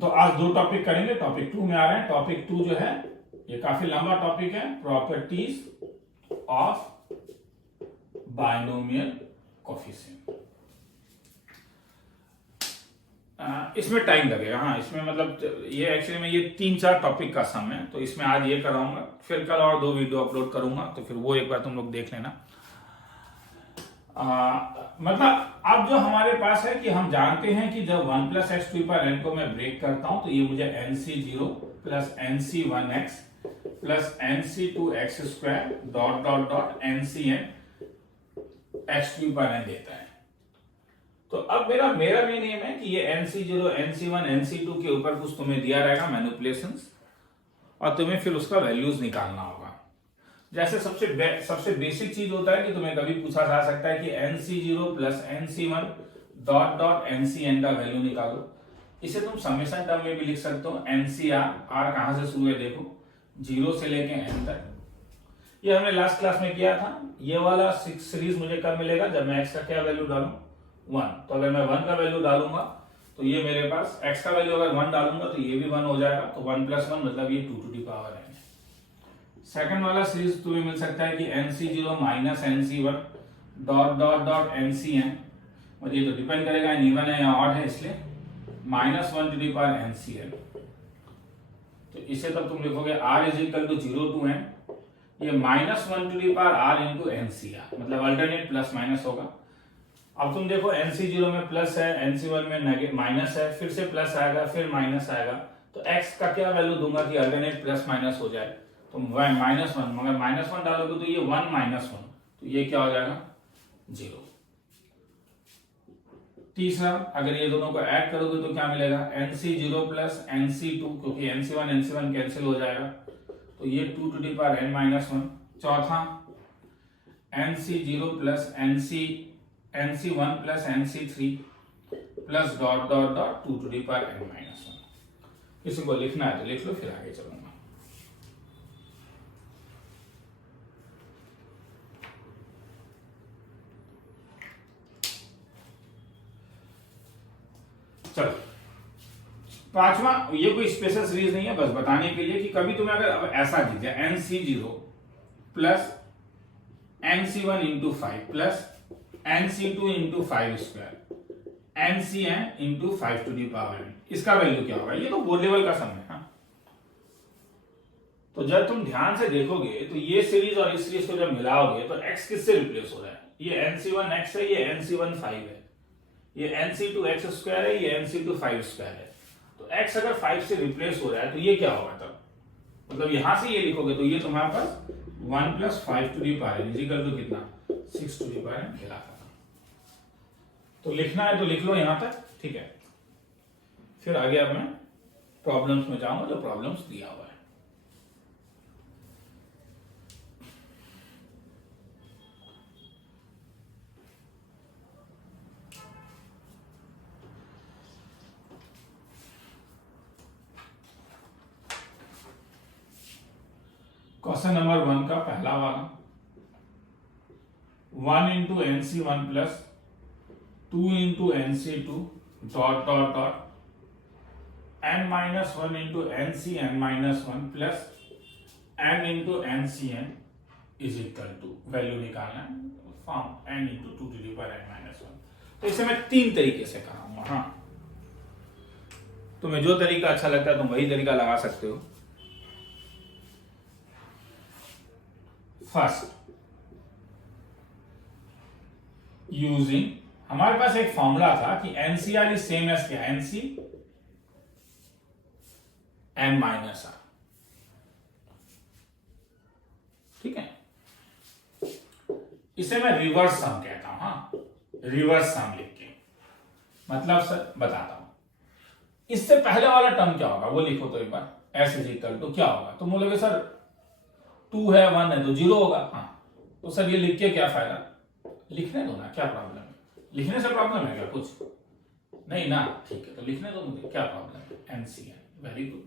तो आज दो टॉपिक करेंगे, टॉपिक 2 में आ रहे हैं। टॉपिक 2 जो है ये काफी लंबा टॉपिक है, प्रॉपर्टीज ऑफ बाइनोमियल कोफिशिएंट। इसमें टाइम लगेगा, हाँ इसमें मतलब ये एक्चुअली में ये 3-4 टॉपिक का सम है, तो इसमें आज ये कराऊंगा, फिर कल और 2 वीडियो अपलोड करूंगा, तो फिर वो एक बार तुम लोग देख लेना। मतलब अब जो हमारे पास है कि हम जानते हैं कि जब 1 + x⁴n को मैं ब्रेक करता हूं तो ये मुझे nc0 + nc1x + nc2x² dot dot dot ncn x⁴n देता है। तो अब मेरा मेन एम है कि ये nc0 nc1 nc2 के ऊपर कुछ तुम्हें दिया रहेगा मैनिपुलेशंस, और तुम्हें फिर उसका वैल्यूज निकालना होगा। जैसे सबसे बेसिक चीज होता है कि तुम्हें कभी पूछा जा सकता है कि nc0 + nc1 dot dot ncn का वैल्यू निकालो। इसे तुम समेशन टर्म में भी लिख सकते हो। ncr r कहां से शुरू है देखो, 0 से लेके n तक। ये हमने लास्ट क्लास में किया था। ये वाला सीरीज मुझे कब मिलेगा, जब मैं x का क्या वैल्यू डालूं, 1। तो अगर मैं 1 का वैल्यू डालूंगा तो ये मेरे पास x का वैल्यू अगर 1 डालूंगा तो ये भी 1 हो जाएगा, तो 1 + 1 मतलब ये 2⁴n। सेकंड वाला सीरीज तुम्हें मिल सकता है कि nc0 - nc1 dot dot dot ncn, और ये तो डिपेंड करेगा इवन है या ऑड है, इसलिए -1⁴ncn। तो इसे तब तुम लिखोगे r = 0 to n, ये -1⁴r into ncr, मतलब अल्टरनेट प्लस माइनस होगा। अब तुम देखो nc0 में प्लस है, nc1 में माइनस है, फिर से प्लस आएगा, फिर माइनस आएगा, तो x का क्या वैल्यू दूंगा कि अल्टरनेट प्लस माइनस हो जाए, तो -1, मगर -1 डालोगे तो ये 1 - 1, तो ये क्या हो जाएगा, 0। तीसरा, अगर ये दोनों को ऐड करोगे तो क्या मिलेगा, nc0 + nc2, क्योंकि nc1 nc1 कैंसिल हो जाएगा, तो ये 2⁻n-1। चौथा, nc0 + nc1 + nc3 plus dot dot dot 2⁻n-1। किसी को लिखना है तो लिख लो, फिर आगे चलूंगा। चलो, पांचवा, ये कोई स्पेशल सीरीज नहीं है, बस बताने के लिए कि कभी तुम्हें अगर अब ऐसा दिख जाए nc0 + nc1 × 5 + nc2 × 5² ncn × 5⁻n, इसका वैल्यू क्या होगा, ये तो बोर्ड लेवल का सम है। हाँ, तो जब तुम ध्यान से देखोगे तो ये सीरीज और इस सीरीज को जब मिलाओगे तो x किससे रिप्लेस हो रहा है, ये nc1x है, ये nc1 5 है, ये nc2x² है, ये nc2 5² है। तो x अगर 5 से रिप्लेस हो रहा है तो ये क्या होगा तब, मतलब यहां से ये लिखोगे तो ये तुम्हारे पास 1 + 5⁻n = कितना, 6⁻n कहलाता है। तो लिखना है तो लिख लो यहां तक, ठीक है। फिर आगे अब मैं प्रॉब्लम्स में जाऊंगा, जो प्रॉब्लम्स दिया हुआ है। क्वेश्चन नंबर 1 का पहला वाला, 1 × nc1 + 2 × nc2 dot dot dot n - 1 × ncn - 1 + n × ncn = value निकालना है, फॉर्म n × 2⁻n-1। तो इसे मैं 3 तरीके से कराऊंगा। हाँ, तुम्हें जो तरीका अच्छा लगता है तुम वही तरीका लगा सकते हो। फर्स्ट, यूजिंग, हमारे पास एक फॉर्मूला था कि NCR इज सेम एज क्या, NCn - r, ठीक है। इसे मैं रिवर्स सम कहता हूं। हाँ, रिवर्स सम लिख के, मतलब सर बताता हूं, इससे पहले वाला टर्म क्या होगा वो लिखो तो एक बार, s = क्या होगा, तो बोलोगे सर 2 है 1 है तो 0 होगा। हाँ, तो सर ये लिख के क्या फायदा, लिखने दो ना, क्या प्रॉब्लम है, लिखने से प्रॉब्लम है क्या, कुछ नहीं ना, ठीक है, तो लिखने दो मुझे, क्या प्रॉब्लम है, NCn, वेरी गुड।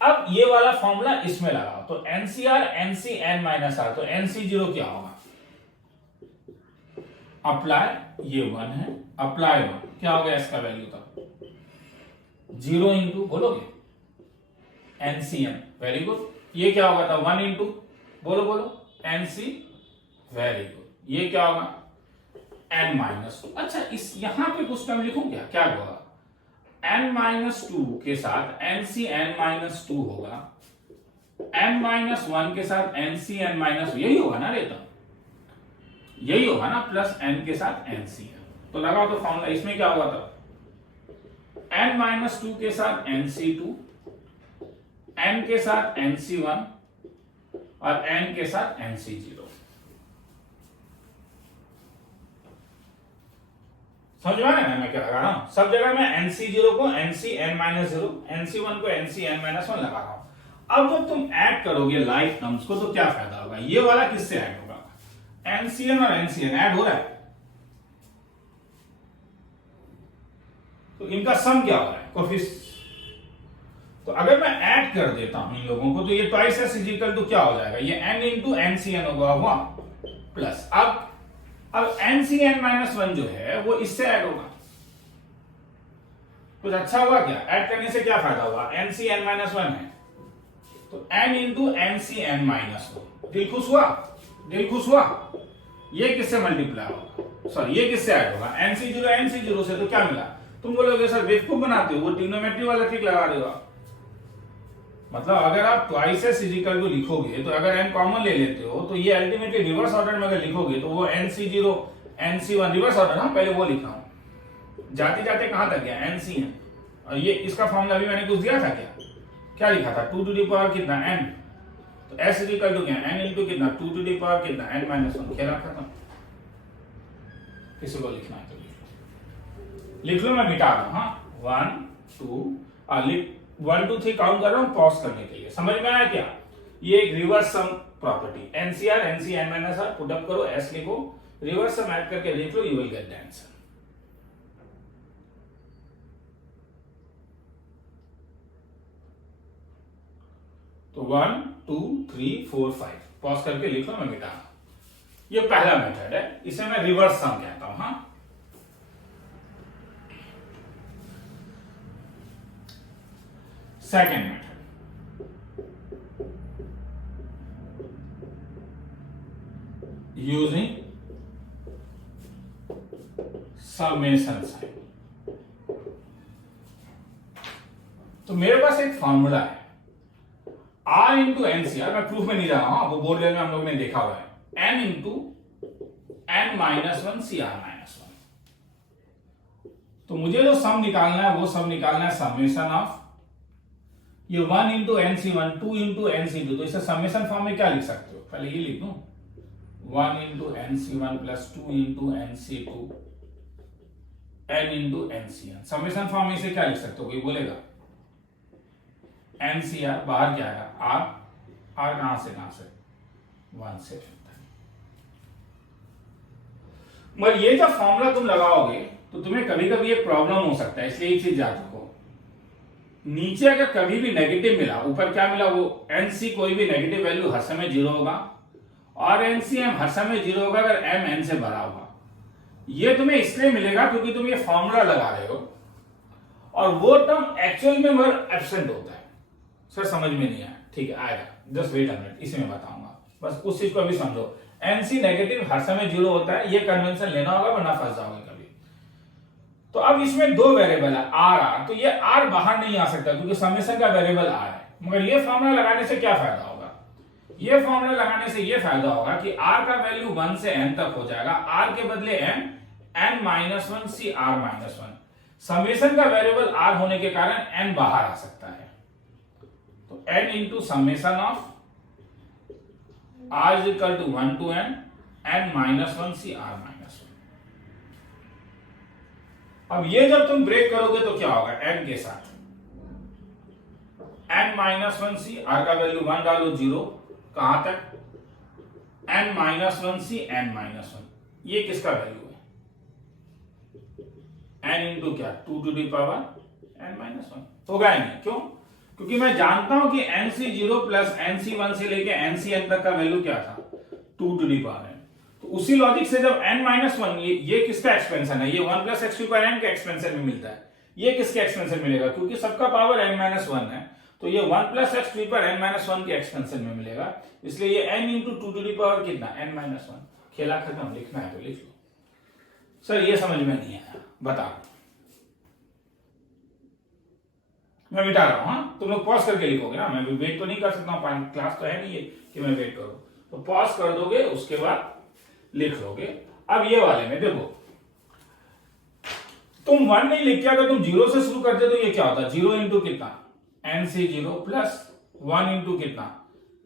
अब ये वाला फॉर्मूला इसमें लगाओ, तो NCR NCn - r, तो NC0 क्या होगा, अप्लाई, ये 1 है, अप्लाई 1, क्या हो गया इसका वैल्यू तब, 0 इंटू बोलोगे एनसीएन, वेरी गुड। ये क्या होगा था 1 इंटू बोलो बोलो एनसी, वेरी गुड। ये क्या होगा n माइनस 2। अच्छा इस यहां पे कुछ टर्म लिखूं क्या होगा n माइनस 2 के साथ nc n माइनस 2 होगा, n माइनस 1 के साथ nc n माइनस, यही होगा ना रेता, यही होगा ना, प्लस n के साथ nc। तो लगाओ तो फॉर्मूला, इसमें क्या होगा था n माइनस 2 के साथ nc2, n के साथ nc1 और n के साथ nc0। समझ में आ रहा है मैं क्या लगा रहा हूं? सब जगह मैं nc0 को nc(n-0), nc1 को nc(n-1) लगा रहा हूं। अब जब तुम ऐड करोगे लाइक टर्म्स को तो क्या फायदा होगा, ये वाला किससे ऐड होगा, ncn और ncn ऐड हो रहा है, तो इनका सम क्या हो रहा है कोफिशिएंट। तो अगर मैं ऐड कर देता हूं इन लोगों को तो ये twice S is equal to क्या हो जाएगा, ये n इंटू एनसीएन होगा हुआ प्लस, अब nCn-1 जो है वो इससे ऐड होगा। कुछ अच्छा हुआ क्या, ऐड करने से क्या फायदा हुआ, nCn-1 है तो n इंटू nCn-1। दिल खुश हुआ, दिल खुश हुआ। ये किससे मल्टीप्लाई होगा, सॉरी ये किससे ऐड होगा, nc0 से। तो क्या मिला, तुम बोलोगे सर बेवकूफ बनाते हो, वो ट्रिग्नोमेट्री वाला ट्रिक लगा रहे हो आप। मतलब अगर आप twice S is equal to लिखोगे तो अगर n कॉमन ले लेते हो तो ये अल्टीमेटली रिवर्स ऑर्डर में अगर लिखोगे तो वो nc0 nc1 रिवर्स ऑर्डर, हाँ पहले वो लिखा हूं, जाते जाते कहां तक गया ncn, और ये इसका फॉर्मूला अभी मैंने कुछ दिया था क्या लिखा था 2 टू द पावर कितना n, तो s इज इक्वल टू क्या n इंटू कितना 2 टू द पावर कितना n-1, खेला खत्म। किसी को लिखना है तो लिख लो, मैं मिटा रहा हूं। हाँ 1 2 1 2 3 काउंट कर रहा हूं पॉज करने के लिए। समझ में आया क्या, ये एक reverse sum property, NCR nCn-r put up करो, s लिखो, रिवर्स सम ऐड करके लिख लो, you will get the answer. तो 1 2 3 4 5 पॉज करके लिख लो, मैं मिटा रहा हूं। ये पहला मेथड है, इसे मैं रिवर्स सम कहता हूं। हाँ second method, using summation sign. तो मेरे पास एक फॉर्मूला है r इंटू एनसीआर, मैं प्रूफ में नहीं जा रहा हूं, वो बोर्ड लेवल में हम लोगों ने देखा हुआ है, n इंटू n-1 cr-1। तो मुझे जो सम निकालना है वो सम निकालना है समेशन ऑफ ये 1 इंटू nc1 2 इंटू nc2। तो इसे समेशन फॉर्म में क्या लिख सकते हो, पहले ये लिख दूं 1 into nc1 plus 2 into nc2 n into nCn। Summation form में इसे क्या लिख सकते हो, कोई बोलेगा, nCr बाहर क्या आएगा r कहां से 1 से 50। मगर ये जब फॉर्मूला तुम लगाओगे तो तुम्हें कभी कभी एक प्रॉब्लम हो सकता है, इसलिए एक चीज याद रखो, नीचे अगर कभी भी नेगेटिव मिला, ऊपर क्या मिला, वो nc कोई भी नेगेटिव वैल्यू हर समय 0 होगा और nCm हर समय 0 होगा अगर m n से बड़ा होगा। ये तुम्हें इसलिए मिलेगा क्योंकि तुम ये फॉर्मूला लगा रहे हो और वो टर्म एक्चुअल में मगर एब्सेंट होता है। सर समझ में नहीं आया, ठीक है आएगा, जस्ट वेट अ मिनट, इसी में बताऊंगा, बस उस चीज को भी समझो। nc नेगेटिव हर समय 0 होता है, ये कन्वेंशन लेना होगा वरना फंस जाओगे कभी। तो अब इसमें दो वेरिएबल है r, तो ये r बाहर नहीं आ सकता क्योंकि समेशन का वेरिएबल r है। मगर ये फॉर्मूला लगाने से क्या फायदा होगा, ये फॉर्मूला लगाने से ये फायदा होगा कि r का वैल्यू 1 से n तक हो जाएगा, r के बदले m n-1 cr-1। समेशन का वेरिएबल r होने के कारण n बाहर आ सकता है, तो n into summation of r is equal to 1 to n-1 cr-1। अब ये जब तुम ब्रेक करोगे तो क्या होगा, n के साथ n-1 c, r का वैल्यू 1 डालो 0, कहां तक n-1 c n-1। ये किसका वैल्यू है, n इंटू क्या 2 टू द पावर n-1 होगा नहीं, क्यों, क्योंकि मैं जानता हूं कि nc0 प्लस nc1 से लेके ncn तक का वैल्यू क्या था 2 टू द पावर n। तो उसी लॉजिक से जब n-1 ये किसका एक्सपेंशन है, ये 1 प्लस x² n के एक्सपेंशन में मिलता है, ये किसके एक्सपेंशन मिलेगा, क्योंकि सबका पावर n-1 है, तो ये 1 plus X to the power n-1 के एक्सपेंशन में मिलेगा, इसलिए ये n into two to the power कितना n-1। खेला खत्म, लिखना है तो लिख लो। सर ये समझ में नहीं आया, बताओ। मैं मिटा रहा हूं, हाँ तुम लोग पॉज करके लिखोगे ना, मैं भी वेट तो नहीं कर सकता हूँ, क्लास तो है नहीं है कि मैं वेट करूं, तो पॉज कर दोगे उसके बाद लिख लोगे। अब ये वाले में देखो, तुम 1 नहीं लिख के अगर तुम 0 से शुरू करते तो ये क्या होता है, 0 इंटू कितना nc0 प्लस 1 इंटू कितना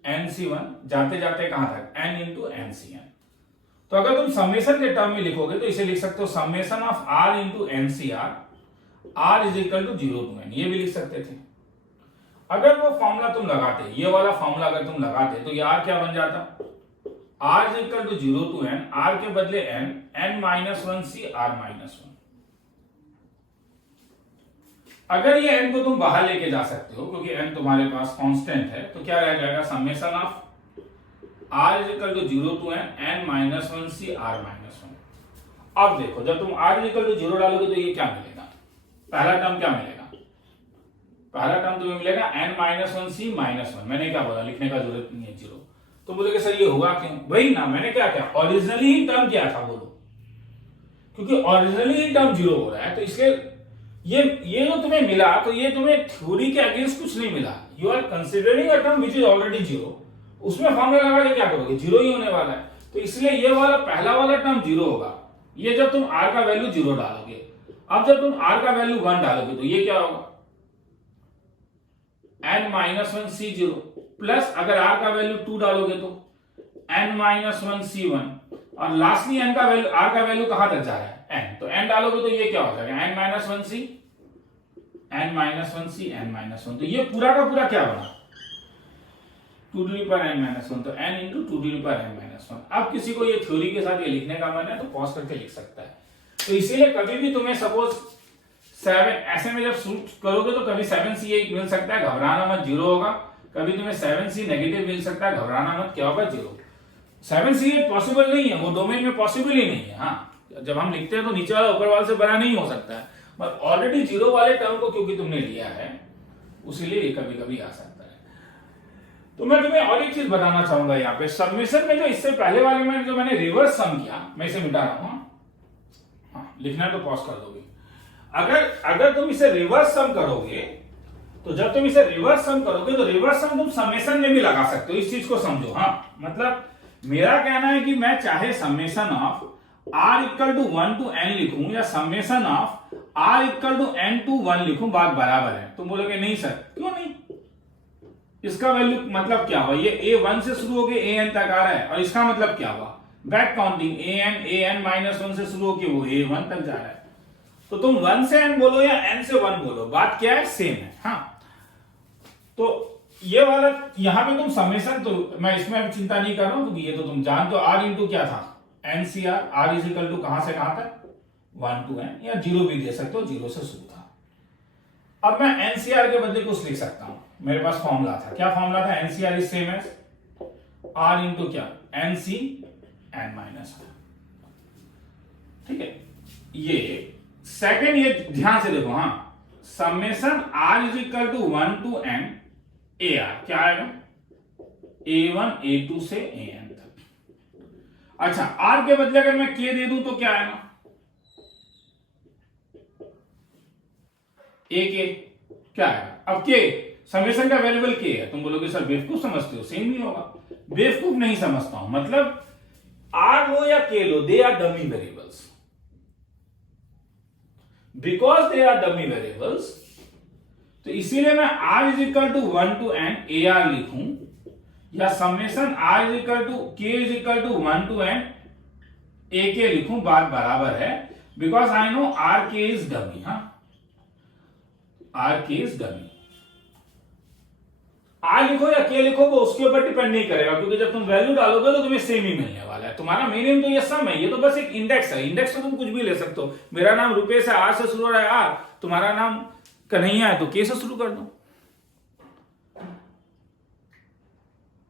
nc1, जाते जाते कहां तक n इंटू ncn। तो अगर तुम समेशन के टर्म में लिखोगे तो इसे लिख सकते हो summation of r into ncr, r is equal to 0 to n, ये भी लिख सकते थे। अगर वो फॉर्मूला तुम लगाते, ये वाला फॉर्मूला अगर तुम लगाते तो ये r क्या बन जाता, r is equal to 0 to n, r के बदले n, n-1c r-1। अगर ये n को तुम बाहर लेके जा सकते हो क्योंकि n तुम्हारे पास कांस्टेंट है, तो क्या रह जाएगा summation of r is equal to 0 to n, n-1c r-1। अब देखो जब तुम r इज इक्वल टू 0 डालोगे तो ये क्या मिलेगा, पहला टर्म क्या मिलेगा, पहला टर्म तुम्हें मिलेगा n-1c -1। मैंने क्या बोला, लिखने का जरूरत नहीं है 0। तो बोलोगे सर ये हुआ क्यों, वही ना मैंने क्या किया, ओरिजिनली ही टर्म क्या था बोलो, क्योंकि ओरिजिनली ही टर्म 0 हो रहा है, तो इसलिए ये जो तुम्हें मिला तो ये तुम्हें थ्योरी के अगेंस्ट कुछ नहीं मिला, you are considering a term which is already 0, उसमें फॉर्मूला लगा के क्या करोगे, 0 ही होने वाला है, तो इसलिए ये वाला पहला वाला टर्म 0 होगा, ये जब तुम r का वैल्यू 0 डालोगे। अब जब तुम r का वैल्यू 1 डालोगे तो ये क्या होगा n-1c0 प्लस अगर r का वैल्यू 2 डालोगे तो n-1c1, और लास्टली n का वैल्यू, r का वैल्यू कहां तक जा रहा है n, तो n डालोगे तो ये क्या हो जाएगा n-1c n-1, तो ये पूरा का पूरा क्या बना 2 टू द पावर n-1, तो n into 2 to the power n-1। अब किसी को ये थ्योरी के साथ ये लिखने का मन है तो पॉज करके लिख सकता है। तो इसीलिए कभी भी तुम्हें सपोज 7 ऐसे में जब शूट करोगे तो कभी 7c8 मिल सकता है, घबराना मत 0 होगा, कभी तुम्हें 7c नेगेटिव मिल सकता है, घबराना मत क्या होगा 0। 7c8 पॉसिबल नहीं है, वो डोमेन में पॉसिबल ही नहीं है। हाँ जब हम लिखते हैं तो नीचे वाला ऊपर वाले से बड़ा नहीं हो सकता है, पर ऑलरेडी 0 वाले टर्म को क्योंकि तुमने लिया है उसीलिए कभी कभी आ सकता है। तो मैं तुम्हें और एक चीज बताना चाहूंगा यहाँ पे, सबमिशन में जो इससे पहले वाले में जो मैंने रिवर्स सम किया, मैं इसे मिटा रहा हूं, हाँ लिखना है तो पॉज कर दोगे। अगर तुम इसे रिवर्स सम करोगे तो जब तुम इसे रिवर्स सम करोगे तो रिवर्स सम तुम समेशन में भी लगा सकते हो, इस चीज को समझो। हाँ मतलब मेरा कहना है कि मैं चाहे summation of r equal to 1 to n लिखूं या summation of r equal to n to 1 लिखूं, बात बराबर है। तुम बोलोगे नहीं सर क्यों नहीं, इसका वैल्यू मतलब क्या हुआ, ये a1 से शुरू होके an तक आ रहा है, और इसका मतलब क्या हुआ बैक काउंटिंग an-1 से शुरू होके वो a1 तक जा रहा है। तो तुम 1 से n बोलो या n से 1 बोलो, बात क्या है सेम है। हाँ तो ये वाला यहां पे तुम समेशन, तो मैं इसमें अभी चिंता नहीं कर रहा हूं क्योंकि ये तो तुम जान दो, r इंटू क्या था ncr, r is equal to कहां से कहां तक 1 टू n, या 0 भी दे सकते हो, 0 से शुरू था। अब मैं ncr के बदले कुछ लिख सकता हूं, मेरे पास फॉर्मूला था, क्या फॉर्मूला था, ncr is same as r into क्या nc n-1। ठीक है, ये सेकेंड, ये ध्यान से देखो, हाँ summation r is equal to 1 to n ar, क्या आएगा a1 a2 से an तक। अच्छा r के बदले अगर मैं k दे दूं तो क्या आएगा a k, क्या आएगा, अब k समेशन का वेरिएबल k है। तुम बोलोगे सर बेवकूफ समझते हो, सेम ही होगा, बेवकूफ नहीं समझता हूं, मतलब r लो या k लो, they are dummy variables, because they are dummy variables, तो इसीलिए मैं r is equal to 1 to n ar लिखूं, या summation r is equal to k is equal to 1 to n a k लिखूं, बात बराबर है, because I know r k is dummy. हाँ r k is dummy, r लिखो या k लिखो वो उसके ऊपर डिपेंड नहीं करेगा, क्योंकि जब तुम वैल्यू डालोगे तो तुम्हें सेम ही मिलने वाला है। तुम्हारा मीनिंग तो ये सम है, ये तो बस एक इंडेक्स है, इंडेक्स तो तुम कुछ भी ले सकते हो। मेरा नाम रुपेश है, r से शुरू हो रहा है r, तुम्हारा नाम कन्हैया है तो k से शुरू कर दो,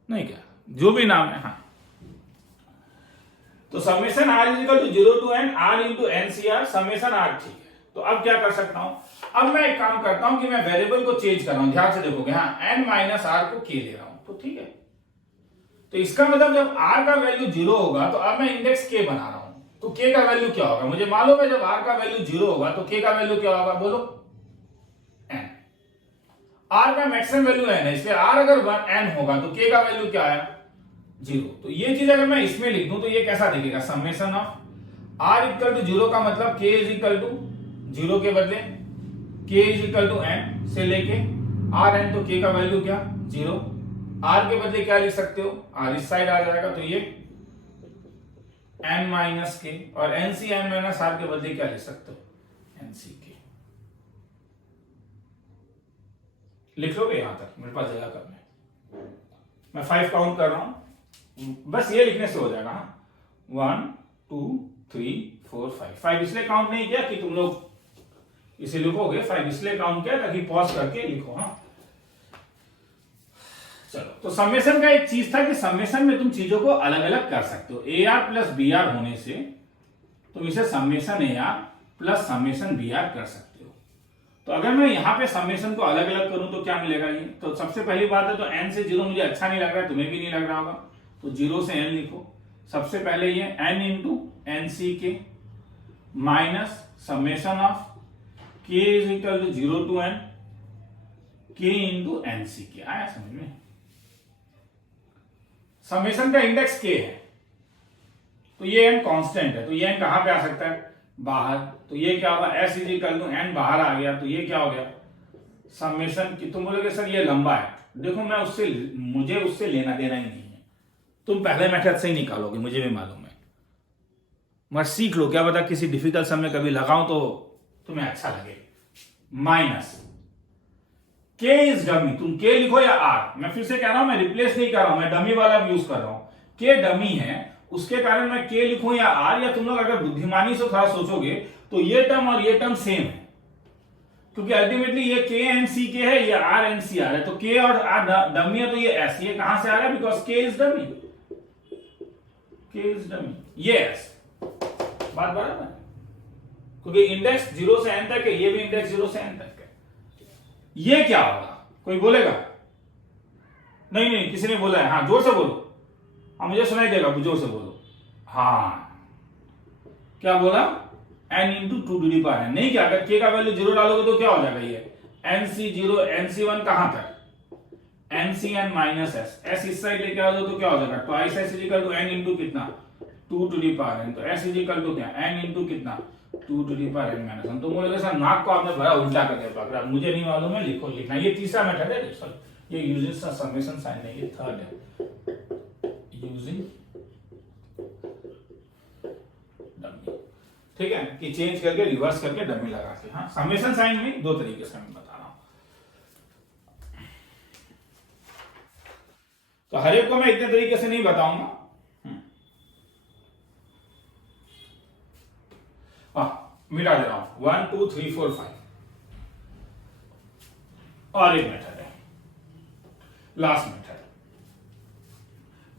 नहीं क्या जो भी नाम है। हाँ तो summation r is equal to 0 to n r into ncr summation r, ठीक है। तो अब क्या कर सकता हूं, अब मैं एक काम करता हूं कि मैं वेरिएबल को चेंज कर रहा हूं, ध्यान से देखोगे, हाँ n माइनस आर को k ले रहा हूं, तो ठीक है। तो इसका मतलब जब r का वैल्यू 0 होगा तो अब मैं इंडेक्स k बना रहा हूं, तो k का वैल्यू क्या होगा मुझे मालूम है, जब r का वैल्यू 0 होगा तो k का वैल्यू क्या होगा, बोलो n। r का मैक्सिमम वैल्यू n है, इसलिए r अगर n होगा तो k का वैल्यू क्या है, 0। तो ये चीज अगर मैं इसमें लिख दूं तो ये कैसा दिखेगा, summation of r equal to 0 का मतलब k इज इक्वल टू 0 के बदले k is equal to n से लेके r n, तो k का वैल्यू क्या 0, r के बदले क्या लिख सकते हो, r इस साइड आ जाएगा तो ये n माइनस k, और nc n माइनस r के बदले क्या लिख सकते हो, nc k। लिख लोगे यहां तक, मेरे पास जगह कम है, मैं 5 काउंट कर रहा हूं, बस ये लिखने से हो जाएगा। 1 2 3 4 5 इसलिए काउंट नहीं किया कि तुम लोग इसे लिखोगे, 5 इसलिए काउंट किया ताकि पॉज करके लिखो। हाँ चलो, तो समेशन का एक चीज था कि समेशन में तुम चीजों को अलग अलग कर सकते हो, A R plus B R होने से तुम इसे summation A R plus summation B R कर सकते हो। तो अगर मैं यहां पे समेशन को अलग अलग करूं तो क्या मिलेगा, ये तो सबसे पहली बात है, तो n से 0 मुझे अच्छा नहीं लग रहा है, तुम्हें भी नहीं लग रहा होगा, तो 0 से n लिखो। सबसे पहले ये n into N C K minus summation of k is equal to 0 to n k into N C K. आया समझ में, समेशन का इंडेक्स k है, तो ये n कांस्टेंट है, तो ये n कहां पे आ सकता है, बाहर, तो ये क्या होगा, s is equal to n बाहर आ गया, तो ये क्या हो गया समेशन की। तुम बोलोगे सर ये लंबा है, देखो मैं मुझे उससे लेना देना ही नहीं है, तुम पहले मेथड से ही निकालोगे, मुझे भी मालूम है, मगर सीख लो, क्या पता किसी डिफिकल्ट सम में कभी लगाऊं तो तुम्हें अच्छा लगे। माइनस k इज डमी, तुम k लिखो या r, मैं फिर से कह रहा हूं, मैं रिप्लेस नहीं कर रहा हूं, मैं डमी वाला भी यूज कर रहा हूं, k डमी है उसके कारण मैं k लिखूं या r, या तुम लोग अगर बुद्धिमानी से थोड़ा सोचोगे तो ये टर्म और ये टर्म सेम है, क्योंकि अल्टीमेटली ये k एंड c k है, ये r एंड c r है, तो k और r डमी है, तो ये s, ये कहां से आ रहा है, because k is dummy, k is dummy, ये s, बात बराबर है, क्योंकि इंडेक्स 0 से n तक है, ये भी इंडेक्स 0 से n तक है। ये क्या होगा, कोई बोलेगा, नहीं नहीं किसी ने बोला है, हाँ जोर से बोलो, हाँ मुझे सुनाई देगा, जोर से बोलो, हाँ क्या बोला, n into 2 to the power n, नहीं क्या, अगर k का वैल्यू 0 डालोगे तो क्या हो जाएगा, ये nc0 nc1 कहां तक, ncn माइनस s इस साइड लेके आ जाओ तो क्या हो जाएगा, twice s is equal to n into कितना 2 टू दी पावर n, तो s इज इक्वल टू क्या n इंटू कितना 2 to the power n minus 1। तो मुझे लगा नाक को आपने भरा उल्टा करके पकड़ा, मुझे नहीं मालूम है, लिखो लिखना, ये तीसरा मेथड है, सॉरी ये यूजिंग समेशन साइन है, ये थर्ड है, यूजिंग डमी, ठीक है, कि चेंज करके रिवर्स करके डमी लगा के। हाँ समेशन साइन में दो तरीके से मैं बता रहा हूं, तो हर एक को मैं इतने तरीके से नहीं बताऊंगा। मिटा दे रहा हूं, 1 2 3 4 5, और एक मेथड है, लास्ट मेथड,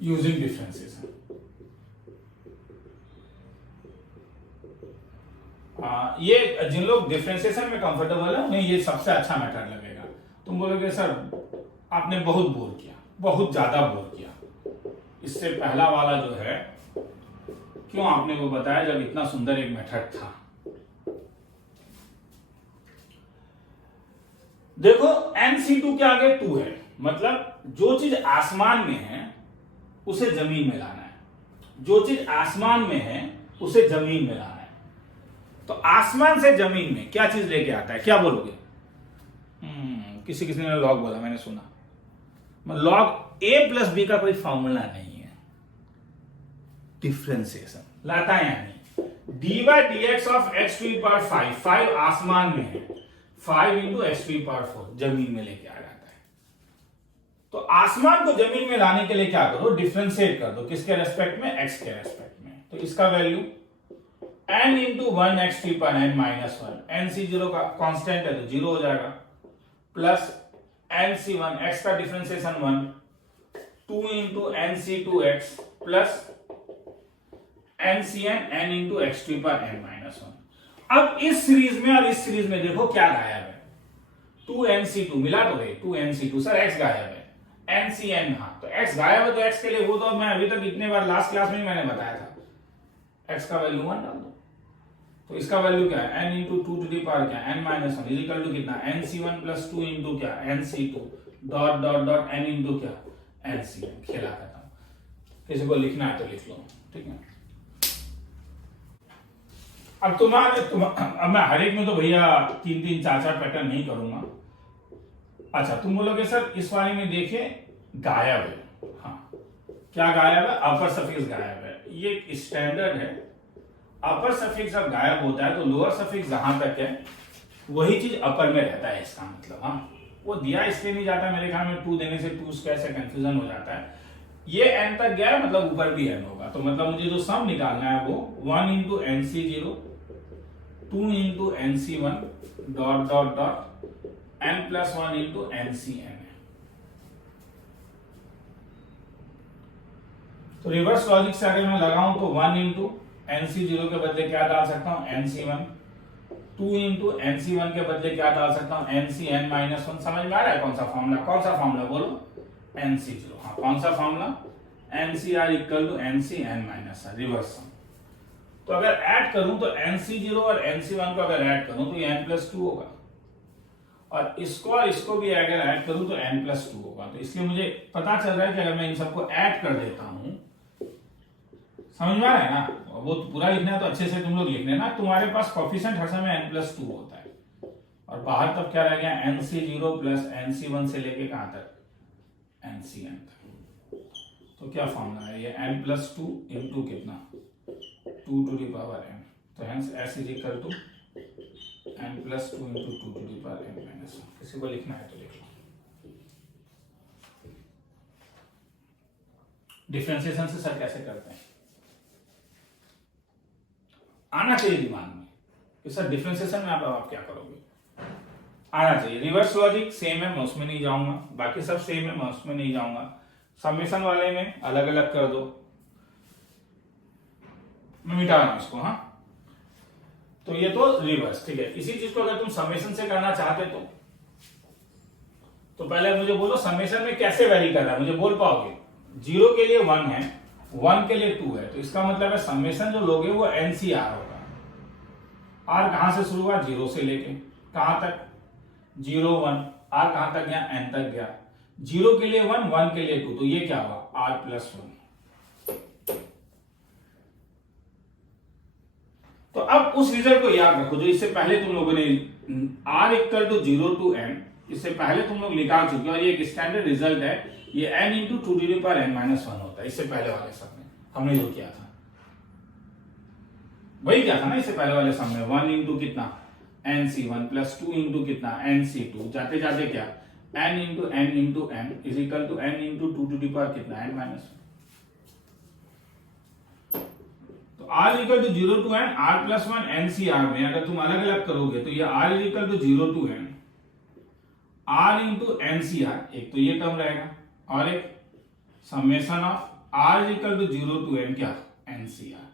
यूजिंग डिफरेंशिएशन। ये जिन लोग डिफरेंशिएशन में कंफर्टेबल है उन्हें ये सबसे अच्छा मेथड लगेगा। तुम बोलोगे सर आपने बहुत बोर किया, बहुत ज्यादा बोर किया, इससे पहला वाला जो है क्यों आपने वो बताया जब इतना सुंदर एक मेथड था। देखो nc2 के आगे 2 है, मतलब जो चीज आसमान में है उसे जमीन में लाना है, जो चीज आसमान में है उसे जमीन में लाना है। तो आसमान से जमीन में क्या चीज लेके आता है, क्या बोलोगे, किसी ने लॉग बोला, मैंने सुना, लॉग a प्लस बी का कोई फॉर्मूला नहीं है, डिफरेंशिएशन लाता है, यानी dy dx ऑफ x टू द पावर 5, 5 आसमान में है, 5 into X to the power 4 जमीन में लेके आ जाता है। तो आसमान को जमीन में लाने के लिए क्या करो, डिफरेंशिएट कर दो, किसके रेस्पेक्ट में, x के रेस्पेक्ट में। तो इसका value n into 1 X to the power n minus 1, nc0 का कांस्टेंट है तो 0 हो जाएगा, प्लस nc1 x का differentiation 1, 2 into nc2x plus ncn n into X to the power n minus 1। अब इस सीरीज में और इस सीरीज में देखो क्या गायब है, 2nc2 मिला तो है 2nc2, सर x गायब है, ncn, हाँ तो x गायब है तो x के लिए वो तो मैं अभी तक इतने बार लास्ट क्लास में ही मैंने बताया था, x का वैल्यू 1 डाल दो, तो इसका वैल्यू क्या है n into two to the power क्या n minus one is equal to कितना nc1 प्लस 2 इंटू क्या nc2 dot dot dot n into क्या ncn, खेला खत्म। किसी को लिखना है तो लिख लो, ठीक है। अब अब मैं हर एक में तो भैया 3-3 4-4 पैटर्न नहीं करूंगा। अच्छा तुम बोलोगे सर इस वाले में देखिए गायब है, हाँ क्या गायब है, अपर सफिक्स गायब है, ये स्टैंडर्ड है। अपर सफिक्स जब गायब होता है तो लोअर सफिक्स जहां तक है वही चीज अपर में रहता है, इसका मतलब हाँ वो दिया इसलिए नहीं जाता, मेरे ख्याल में 2 देने से 2 स्क्वायर से कंफ्यूजन हो जाता है। ये n तक गया मतलब ऊपर भी n होगा, तो मतलब मुझे जो सम निकालना है वो 1 into nc0 2 into nc1 dot dot dot n plus 1 into ncn। तो रिवर्स लॉजिक से अगर मैं लगाऊं तो 1 इंटू nc0 के बदले क्या डाल सकता हूं nc1, 2 इंटू nc1 के बदले क्या डाल सकता हूं ncn माइनस 1। समझ में आ रहा है कौन सा फॉर्मूला बोलो, nc0, हाँ कौन सा formula, ncr equal to ncn minus reverse sum. तो अगर ऐड करूं तो nc0 और nc1 को अगर ऐड करूं तो ये n प्लस 2 होगा, और इसको भी अगर ऐड करूं तो n प्लस 2 होगा। तो इसलिए मुझे पता चल रहा है कि अगर मैं इन सबको ऐड कर देता हूं, समझ में आ रहा है ना, वो पूरा लिखना है तो अच्छे से तुम लोग लिख लेना, तुम्हारे पास कोफिशिएंट हर समय n प्लस 2 होता है, और बाहर तब क्या रह गया nc0 प्लस nc1 से लेके कहां तक ncn तक। तो क्या फॉर्मूला है ये n प्लस 2 इंटू कितना 2 टू दी पावर n, तो hence s is equal to n plus 2 into 2 to the power n minus 1। किसी को लिखना है तो लिख लो। डिफरेंशिएशन से सर कैसे करते हैं, आना चाहिए दिमाग में कि सर डिफरेंशिएशन में आप क्या करोगे, आना चाहिए। रिवर्स लॉजिक सेम है, मैं उसमें नहीं जाऊंगा, बाकी सब सेम है, मैं उसमें नहीं जाऊंगा। समेशन वाले में अलग अलग कर दो, मैं मिटा रहा हूं इसको, हाँ तो ये तो रिवर्स, ठीक है। इसी चीज को अगर तुम समेशन से करना चाहते तो पहले मुझे बोलो समेशन में कैसे वेरी कर रहा है, मुझे बोल पाओगे। 0 के लिए 1 है, 1 के लिए 2 है, तो इसका मतलब है समेशन जो लोगे वो NCR होगा। R कहां से शुरू हुआ, 0 से लेके कहां तक 0 1, R कहां तक गया n तक गया, 0 के लिए 1, 1 के लिए 2, तो ये क्या हुआ R प्लस 1। तो अब उस रिजल्ट को याद रखो जो इससे पहले तुम लोगों ने R equal to 0 to n, इससे पहले तुम लोग निकाल चुके हो, और ये एक स्टैंडर्ड रिजल्ट है, ये n into 2 to the power n minus 1 होता है। इससे पहले वाले सब में हमने जो किया था वही क्या था ना, इससे पहले वाले सम में 1 इंटू कितना nc1 प्लस 2 इंटू कितना nc2, जाते जाते क्या n into n is equal to n into 2 to the power कितना n माइनस 1। तो r equal to 0 to n, r plus 1 ncr में अगर तुम अलग अलग करोगे तो ये r equal to 0 to n r into ncr, एक तो ये टर्म रहेगा, और एक summation of r equal to 0 to n क्या ncr।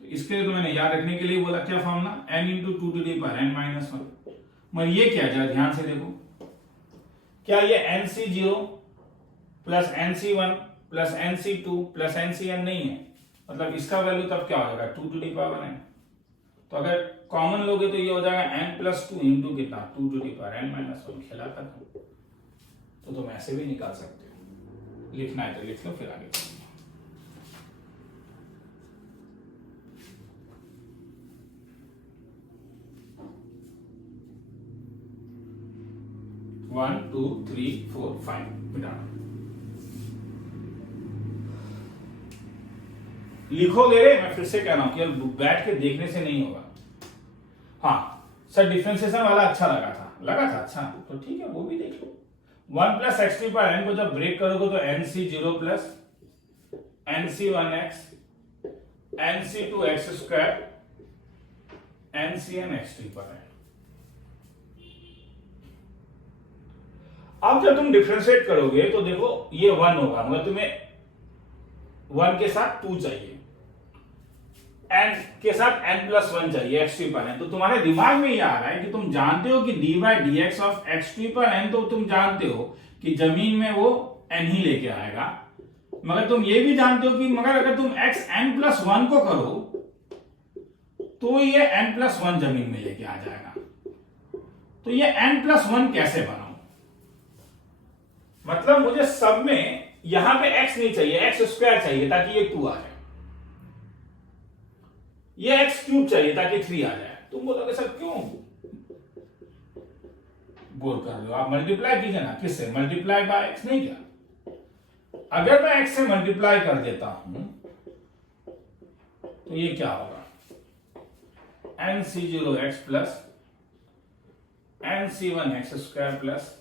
तो इसके लिए तो मैंने याद रखने के लिए बोला क्या formula, n into 2 to the power n minus 1। मगर ये क्या, जरा ध्यान से देखो, क्या ये nc0 plus nc1 plus nc2 plus ncn नहीं है, मतलब इसका वैल्यू तब क्या हो जाएगा 2 टू दी पावर n। तो अगर कॉमन लोगे तो ये हो जाएगा n प्लस 2 इंटू कितना 2 to the power n minus 1। खेला खत्म। तो तुम ऐसे भी निकाल सकते हो, लिखना है तो लिख लो, फिर आगे 1 2 3 4 5 मिटाना। लिखोगे रे, मैं फिर से कह रहा हूं केवल बैठ के देखने से नहीं होगा। हाँ सर डिफरेंशिएशन वाला अच्छा लगा था अच्छा, तो ठीक है वो भी देख लो। 1 plus x T power n को जब ब्रेक करोगे तो nc0 plus nc1x nc2x square ncn x T power n। अब जब तुम डिफरेंशिएट करोगे तो देखो ये 1 होगा, मगर तुम्हें 1 के साथ 2 चाहिए, एन के साथ n+1 चाहिए x ट्रिपल एन। तो तुम्हारे दिमाग में ये आ रहा है कि तुम जानते हो कि dy/dx of x triple N, तो तुम जानते हो कि जमीन में वो n ही लेके आएगा, मगर तुम ये भी जानते हो कि मगर अगर तुम x n+1 को करो तो ये n+1 जमीन में लेके आ जाएगा। तो ये n+1 कैसे बनाऊं? मतलब मुझे सब में यहां पे x नहीं चाहिए, x² चाहिए ताकि ये 2 आ जाए, ये x³ चाहिए ताकि 3 आ जाए। तुम बोलोगे सर क्यों बोर कर रहे हो, आप मल्टीप्लाई कीजिए ना। किससे? मल्टीप्लाई बाय x, नहीं क्या? अगर मैं x से मल्टीप्लाई कर देता हूं तो ये क्या होगा? nc0x plus nc1x² plus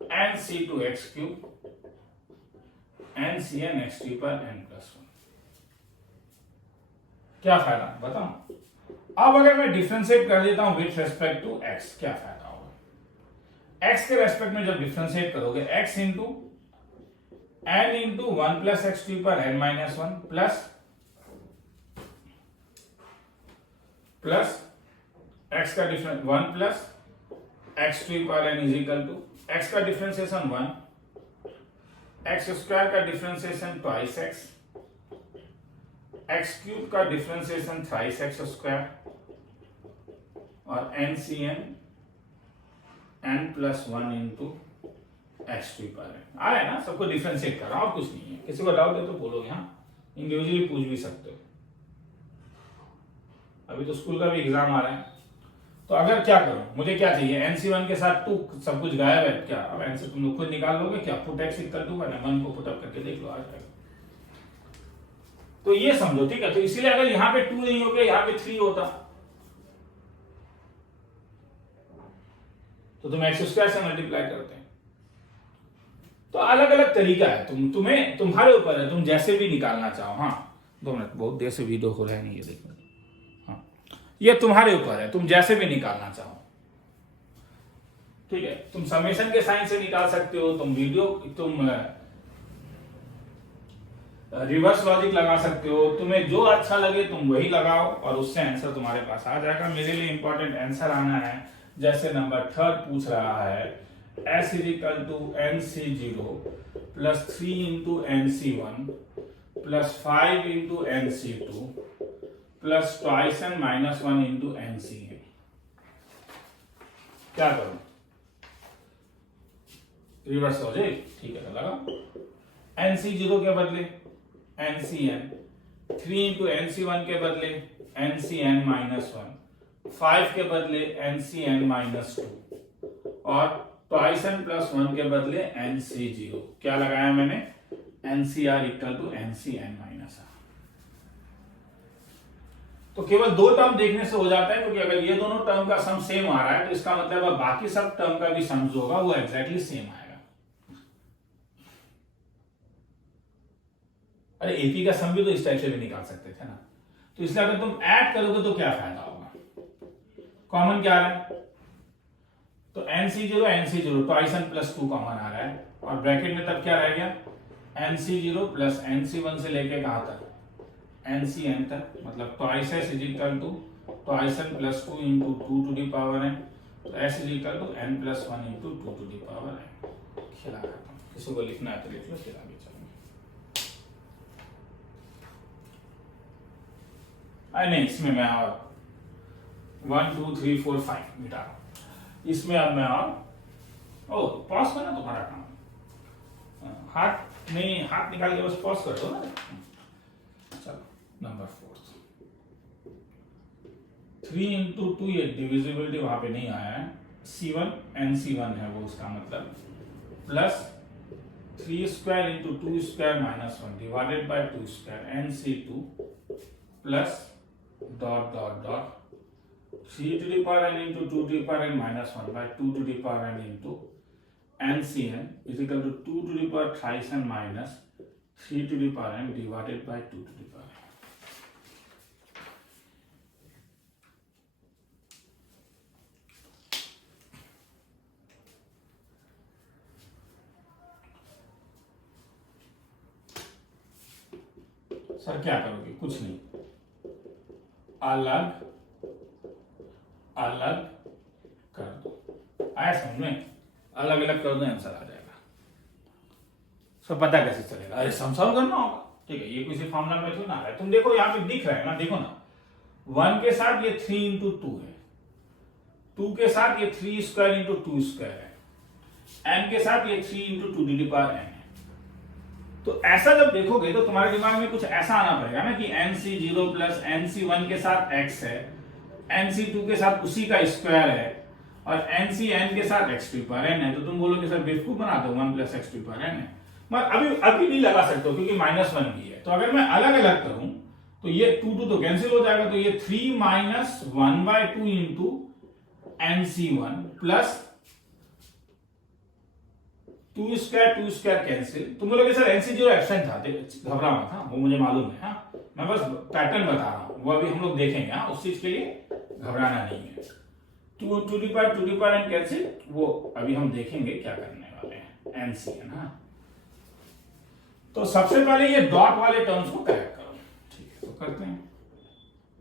nc2x³ ncnx3 पर n+1। क्या फायदा बताऊं? अब अगर मैं डिफरेंशिएट कर देता हूं विथ रेस्पेक्ट टू x, क्या फायदा होगा? x के रेस्पेक्ट में जब डिफरेंशिएट करोगे, x into n into 1 plus x3 पर n-1 प्लस x का डिफरेंस 1 प्लस x3 पर n is equal to x का डिफरेंशिएशन 1, x² का डिफरेंशिएशन ट्वाइस x, x³ का डिफरेंशिएशन थ्राइस x² और ncn n+1 इंटू x3 पर n। आ रहा है ना? सबको डिफरेंशिएट कर रहा हूं और कुछ नहीं है। किसी को डाउट है तो बोलोगे, हाँ इंडिविजुअली पूछ भी सकते हो। अभी तो स्कूल का भी एग्जाम आ रहा है, तो अगर क्या करूं, मुझे क्या चाहिए? nc1 के साथ 2, सब कुछ गायब है क्या? अब n से तुम लोग खुद निकाल लोगे क्या? पुट x इक्वल टू 1 को पुट अप करके देख लो, आ जाएगा। तो ये समझो, ठीक है? तो इसीलिए अगर यहां पे 2 नहीं हो गया, यहां पे 3 होता तो तुम x² से मल्टीप्लाई करते हैं। तो अलग अलग तरीका है, तुम्हारे ऊपर है, तुम जैसे भी निकालना चाहो। हाँ 2 मिनट, बहुत देर से वीडियो हो रहा है, नहीं ये देखो। हाँ ये तुम्हारे ऊपर है, तुम जैसे भी निकालना चाहो, ठीक है? तुम समेशन के साइन से निकाल सकते हो, तुम रिवर्स लॉजिक लगा सकते हो, तुम्हें जो अच्छा लगे तुम वही लगाओ और उससे आंसर तुम्हारे पास आ जाएगा। मेरे लिए इंपॉर्टेंट आंसर आना है। जैसे नंबर 3 पूछ रहा है s is equal to nc0 plus 3 into nc1 plus 5 into nc2 plus twice n -1 into ncn। क्या करूं? रिवर्स लॉजिक, ठीक है? लगा nc0 के बदले ncn, 3 इंटू nc1 के बदले ncn -1, 5 के बदले ncn -2 और ट्वाइस n प्लस 1 के बदले nc0। क्या लगाया मैंने? ncr equal to ncn -r। तो केवल 2 टर्म देखने से हो जाता है, क्योंकि अगर ये दोनों टर्म का सम सेम आ रहा है तो इसका मतलब अब बाकी सब टर्म का भी सम जो होगा वो एग्जैक्टली सेम आएगा। अरे एपी का सम भी तो इस टाइप से भी निकाल सकते थे ना। तो इसलिए अगर तुम ऐड करोगे तो क्या फायदा होगा? कॉमन क्या आ रहा है? तो nc0 twice n plus 2 common आ रहा है और ब्रैकेट में तब क्या रह गया? nc0 प्लस nc1 से लेके कहां तक? ncn तक, मतलब twice s is equal to twice n plus 2 into 2 to the power n, तो s is equal to n plus 1 into 2 to the power n। खिला रहा हूं, किसी को लिखना है तो लिख लो, खिला भी चलेंगे। नहीं, इसमें मैं और 1 2 3 4 5 मिटा रहा हूं। इसमें अब मैं और पॉज करना तुम्हारा काम, हाथ नहीं, हाथ निकाल के बस पॉज कर दो ना। चलो नंबर 4, 3 इंटू 2, ये डिविजिबिलिटी वहां पे नहीं आया है, c1 nc1 है वो, उसका मतलब plus 3 square into 2 square -1 divided by 2 square nc2 plus dot dot dot 3 to the power n into 2 to the power n -1 by 2 to the power n into ncn is equal to 2 to the power thrice n minus 3 to the power n divided by 2 to the power n। Sir क्या करोगे? कुछ नहीं, अलग अलग कर दो। आया समझ में? अलग अलग कर दो, आंसर आ जाएगा। सब पता कैसे चलेगा? अरे सम सॉल्व करना होगा, ठीक है। ये किसी फॉर्मूला में थोड़ा ना है। तुम देखो यहाँ पे दिख रहा है ना, देखो ना, 1 के साथ ये 3 इंटू 2 है, 2 के साथ ये 3 स्क्वायर इंटू 2 स्क्वायर है, n के साथ ये 3 into 2 to the power n है। तो ऐसा जब देखोगे तो तुम्हारे दिमाग में कुछ ऐसा आना पड़ेगा ना कि nc0 प्लस nc1 के साथ x है, nc2 के साथ उसी का स्क्वायर है, और ncn के साथ x टू पावर n है। तो तुम बोलोगे सर बेवकूफ बना दो, 1 plus x to power n है। मगर अभी नहीं लगा सकते हो क्योंकि -1 भी है। तो अगर मैं अलग अलग करूं तो ये 2 तो कैंसिल हो जाएगा, तो ये 3 minus 1/2 into nc1 plus 2 square cancel. तुम बोलोगे सर nc0 एब्सेंट था, घबरा मत, हाँ वो मुझे मालूम है, हाँ मैं बस पैटर्न बता रहा हूं, वो अभी हम लोग देखेंगे, हाँ उस चीज के लिए घबराना नहीं है। 2 to the power n cancel, वो अभी हम देखेंगे क्या करने वाले हैं, nc है ना। तो सबसे पहले ये डॉट वाले टर्म्स को करेक्ट करो, ठीक है, तो करते हैं।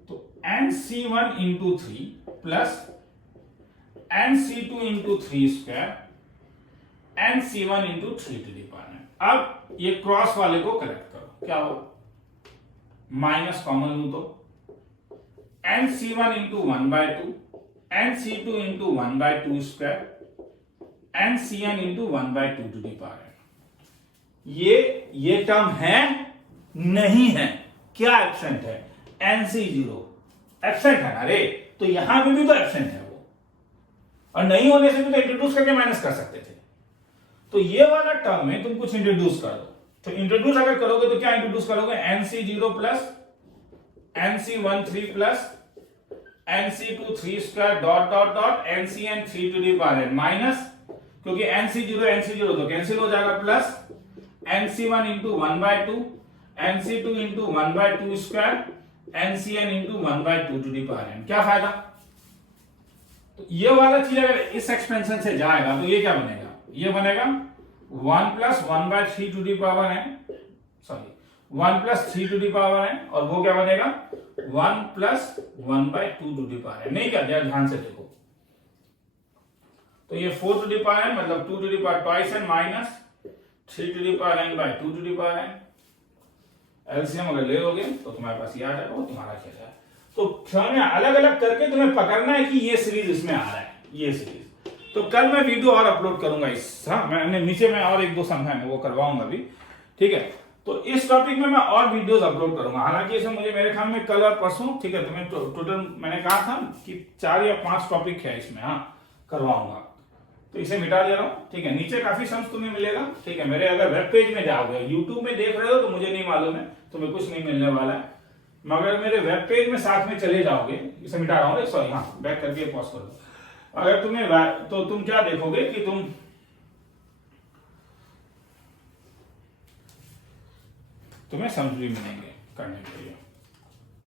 तो nc1 into 3 plus nc2 into 3 square nc1 into 3 to the power n। अब ये क्रॉस वाले को करेक्ट करो, क्या हो, माइनस कॉमन लू तो nc1 into 1/2 nc2 into 1/2 square ncn into 1/2 to the power n। ये टर्म है नहीं है, क्या एब्सेंट है, nc0 एब्सेंट है ना रे, तो यहां पे भी तो एब्सेंट है वो, और नहीं होने से भी तो इंट्रोड्यूस करके माइनस कर सकते थे। तो ये वाला टर्म में तुम कुछ इंट्रोड्यूस कर दो। तो इंट्रोड्यूस अगर करोगे तो क्या इंट्रोड्यूस करोगे, nc0 plus nc1 3 plus nc2 3 square dot dot dot ncn 3 to the power n minus, क्योंकि nc0 तो कैंसिल हो जाएगा, plus nc1 into 1/2 nc2 into 1/2 square ncn into 1/2 to the power n। क्या फायदा? तो ये वाला चीज अगर इस एक्सपेंशन से जाएगा तो ये क्या बनेगा, ये बनेगा 1 plus 1/3 to the power n, sorry 1 plus 3 to the power n, और वो क्या बनेगा 1 plus 1/2 to the power n। नहीं क्या, ध्यान से देखो, तो ये 4 टू द पावर n मतलब 2 to the power twice n minus 3 to the power n by 2 to the power n। LCM अगर ले लोगे तो तुम्हारे पास ये आ जाएगा, वो तुम्हारा खेल है। तो क्षण में अलग अलग करके तुम्हें पकड़ना है कि ये सीरीज इसमें आ रहा है, ये सीरीज। तो कल मैं वीडियो और अपलोड करूंगा इस, हाँ मैंने नीचे में और 1-2 समझा है, वो करवाऊंगा भी, ठीक है। तो इस टॉपिक में मैं और वीडियोस अपलोड करूंगा, हालांकि इसे मुझे मेरे ख्याल में कल और परसों, ठीक है, तुम्हें टोटल मैंने कहा था कि 4 या 5 टॉपिक है इसमें, हाँ करवाऊंगा। तो इसे मिटा दे रहा हूं, ठीक है। नीचे काफी सम्स तुम्हें मिलेगा, ठीक है। मेरे अगर वेब पेज में जाओगे, यूट्यूब में देख रहे हो तो मुझे नहीं मालूम है, तुम्हें कुछ नहीं मिलने वाला है, मगर मेरे वेब पेज में साथ में चले जाओगे, इसे मिटा रहा हूं, सॉरी हाँ बैक करके पॉज कर दो। अगर तुम्हें तो तुम क्या देखोगे कि तुम्हें सम्स भी मिलेंगे करने के लिए।